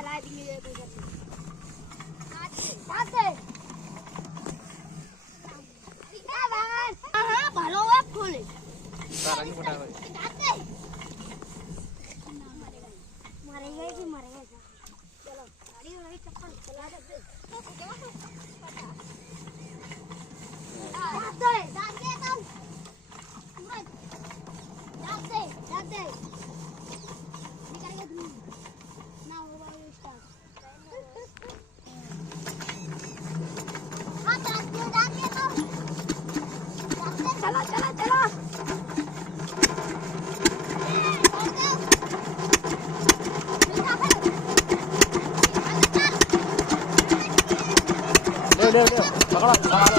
चला दिए भालो खोले मरेगा कि मरेगा चलो गाड़ी वाली चप्पल चला दे चलो चलो चलो ले ले ले पकड़ा